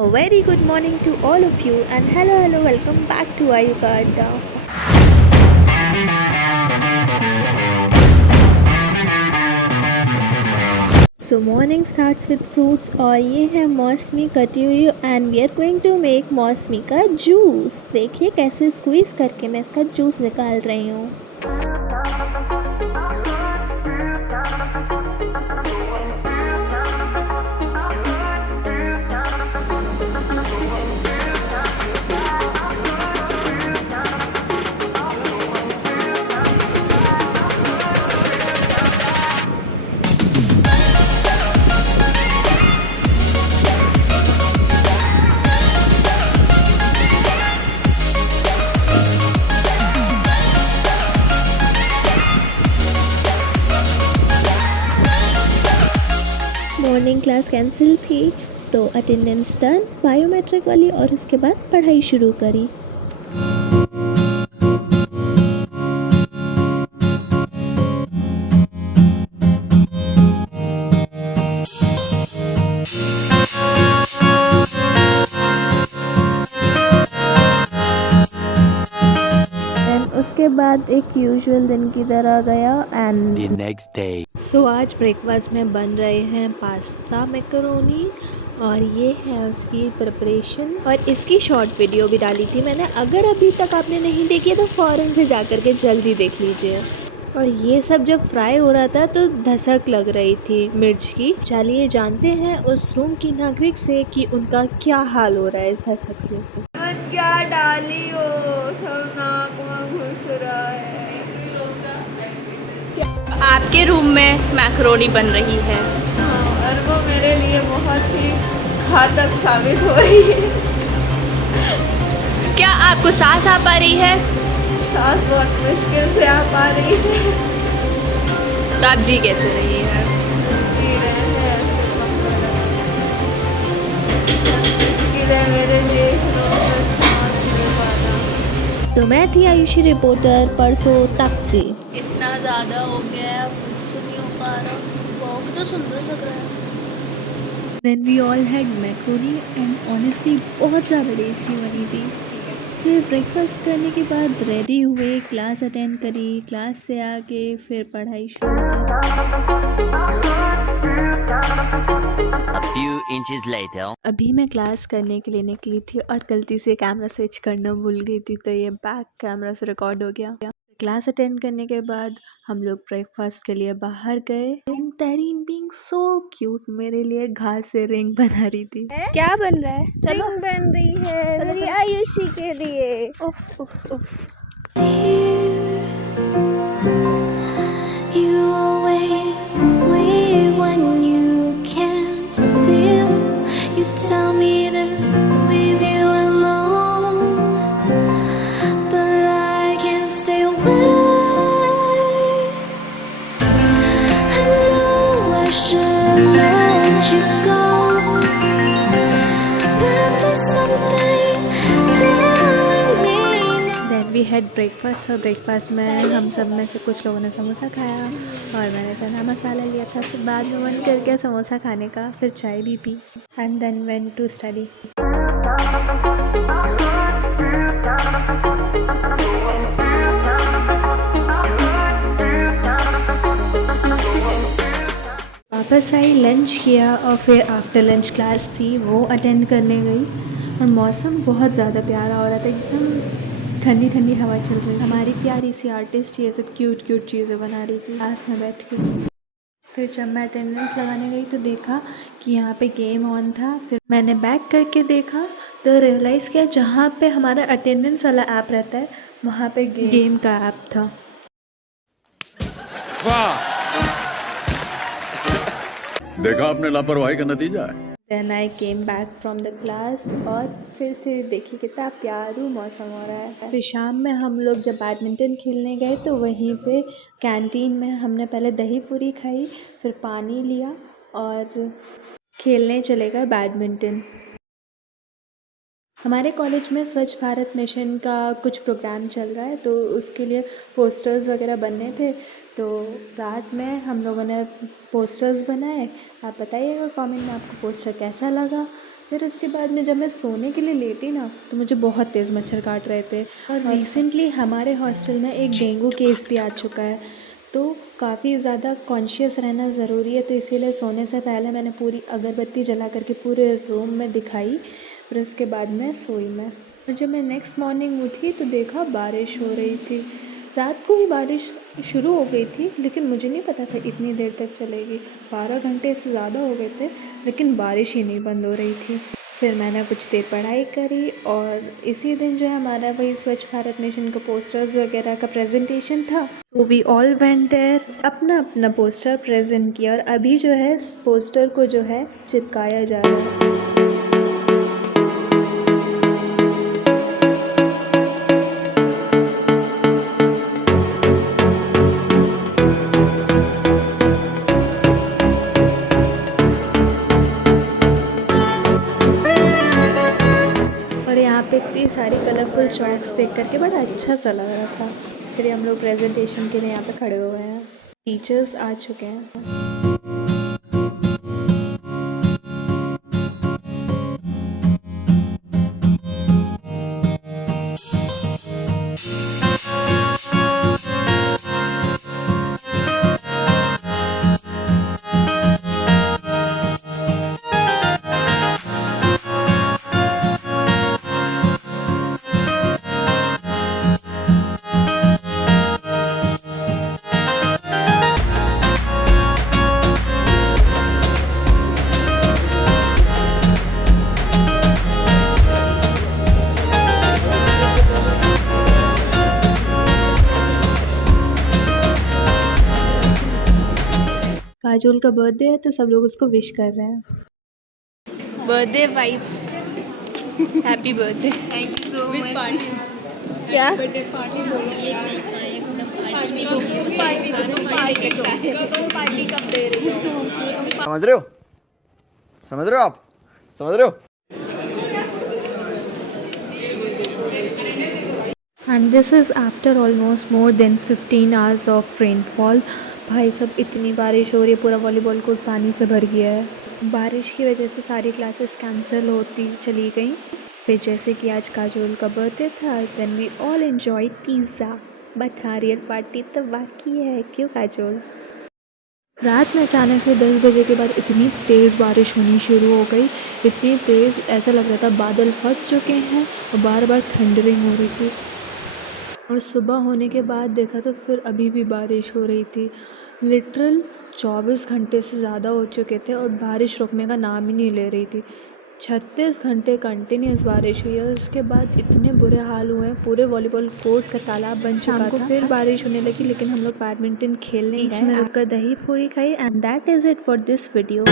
A very good morning to all of you and hello, welcome back to Ayuka Adda. So morning starts with fruits और ये है मौसमी कटी हुई and we are going to make मौसमी का juice. देखिए कैसे स्क्वीज़ करके मैं इसका जूस निकाल रही हूँ। मॉर्निंग क्लास कैंसिल थी तो अटेंडेंस डन बायोमेट्रिक वाली और उसके बाद पढ़ाई शुरू करी। उसके बाद एक यूजुअल दिन की तरह गया एंड The next day. सो आज ब्रेकफास्ट में बन रहे हैं पास्ता मैकरोनी और ये है उसकी प्रिपरेशन और इसकी शॉर्ट वीडियो भी डाली थी मैंने। अगर अभी तक आपने नहीं देखी है तो फ़ौरन से जा कर के जल्दी देख लीजिए। और ये सब जब फ्राई हो रहा था तो धसक लग रही थी मिर्च की। चलिए जानते हैं उस रूम की नागरिक से कि उनका क्या हाल हो रहा है इस धसक से। क्या डाली हो, सब नाक में घुस रहा है। आपके रूम में मैकरोनी बन रही है। हाँ, और वो मेरे लिए बहुत ही घातक साबित हो रही है। क्या आपको सांस आ पा रही है? सांस बहुत मुश्किल से आ पा रही है। तो आप जी कैसे रही है? जी रहे हैं ऐसे पंखा लगा। बहुत मुश्किल है मेरे लिए सांस ले पाना। तो मैं थी आयुषी रिपोर्टर परसों तक से। इतना ज़्यादा हो गया है, कुछ नहीं हो पा रहा। बहुत तो सुंदर लग रहा है। Then we all had macaroni and honestly बहुत ज़्यादा टेस्टी बनी थी। फिर ब्रेकफास्ट करने के बाद रेडी हुए, क्लास अटेंड करी, क्लास से आके फिर पढ़ाई शुरू A few inches later. अभी मैं क्लास करने के लिए निकली थी और गलती से कैमरा स्विच करना भूल गई थी तो ये बैक कैमरा से रिकॉर्ड हो गया। क्लास अटेंड करने के बाद हम लोग ब्रेकफास्ट के लिए बाहर गए and Tehreen being so cute मेरे लिए घास से रिंग बना रही थी। क्या बन रहा है? चलो रिंग बन रही है मेरी आयुषी के लिए। उफ उफ उफ। You always leave when you can't feel. You tell me to leave you alone, but I can't stay away. I know I should let you go, but there's something telling me now. Then we had breakfast और breakfast में हम सब में से कुछ लोगों ने समोसा खाया और मैंने चना मसाला लिया था। फिर बाद में मन कर गया समोसा खाने का, फिर चाय भी पी and then went to study. वापस आई, लंच किया और फिर आफ्टर लंच क्लास थी वो अटेंड करने गई और मौसम बहुत ज़्यादा प्यारा हो रहा था, एकदम ठंडी ठंडी हवा चल रही। हमारी प्यारी सी आर्टिस्ट ये सब क्यूट क्यूट चीज़ें बना रही थी क्लास में बैठ के। फिर जब मैं अटेंडेंस लगाने गई तो देखा कि यहाँ पे गेम ऑन था। फिर मैंने बैक करके देखा तो रियलाइज़ किया जहाँ पे हमारा अटेंडेंस वाला ऐप रहता है वहाँ पे गेम का ऐप था। वाह! देखा आपने लापरवाही का नतीजा है। Then I came back from the class और फिर से देखिए कितना प्यारू मौसम हो रहा है। फिर शाम में हम लोग जब बैडमिंटन खेलने गए तो वहीं पे कैंटीन में हमने पहले दही पूरी खाई, फिर पानी लिया और खेलने चले गए बैडमिंटन। हमारे कॉलेज में स्वच्छ भारत मिशन का कुछ प्रोग्राम चल रहा है तो उसके लिए पोस्टर्स वगैरह बनने थे तो रात में हम लोगों ने पोस्टर्स बनाए। आप बताइएगा कमेंट में आपको पोस्टर कैसा लगा। फिर उसके बाद में जब मैं सोने के लिए लेटी ना तो मुझे बहुत तेज़ मच्छर काट रहे थे। और रिसेंटली हमारे हॉस्टल में एक डेंगू केस भी आ चुका है, तो काफ़ी ज़्यादा कॉन्शियस रहना ज़रूरी है। तो इसीलिए सोने से पहले मैंने पूरी अगरबत्ती जला करके पूरे रूम में दिखाई, फिर उसके बाद मैं सोई मैं। और जब मैं नेक्स्ट मॉर्निंग उठी तो देखा बारिश हो रही थी। रात को ही बारिश शुरू हो गई थी, लेकिन मुझे नहीं पता था इतनी देर तक चलेगी। 12 घंटे से ज़्यादा हो गए थे, लेकिन बारिश ही नहीं बंद हो रही थी। फिर मैंने कुछ देर पढ़ाई करी और इसी दिन जो है हमारा वही स्वच्छ भारत मिशन का पोस्टर्स वगैरह का प्रेजेंटेशन था। तो वी ऑल वेंट देयर, अपना अपना पोस्टर प्रेजेंट किया और अभी जो है इस पोस्टर को जो है चिपकाया जा रहा है। और यहाँ पे इतनी सारी कलरफुल चॉक्स देख करके बड़ा अच्छा सा लग रहा था। फिर हम लोग प्रेजेंटेशन के लिए यहाँ पे खड़े हुए हैं, टीचर्स आ चुके हैं। काजोल का बर्थडे है तो सब लोग उसको विश कर रहे हैं। Birthday vibes. Happy birthday. Thank you so much. क्या समझ रहे हो? समझ रहे हो आप? समझ रहे हो? And this is after almost more than 15 hours of rainfall. भाई सब इतनी बारिश हो रही है, पूरा वॉलीबॉल कोर्ट पानी से भर गया है। बारिश की वजह से सारी क्लासेस कैंसिल होती चली गई। फिर जैसे कि आज काजोल का बर्थडे था, then we all enjoyed pizza, but हाँ रियल पार्टी तो बाकी है। क्यों काजोल? रात में अचानक से 10 बजे के बाद इतनी तेज़ बारिश होनी शुरू हो गई, इतनी तेज़ ऐसा लग रहा था बादल फट चुके हैं और बार बार थंडरिंग हो रही थी। और सुबह होने के बाद देखा तो फिर अभी भी बारिश हो रही थी। लिटरल 24 घंटे से ज़्यादा हो चुके थे और बारिश रुकने का नाम ही नहीं ले रही थी। 36 घंटे कंटिन्यूस बारिश हुई और उसके बाद इतने बुरे हाल हुए हैं, पूरे वॉलीबॉल कोर्ट का तालाब बन चुका था। फिर बारिश होने लगी, लेकिन हम लोग बैडमिंटन खेलने गए। बीच में रुककर दही पूरी खाई and that is it for this video.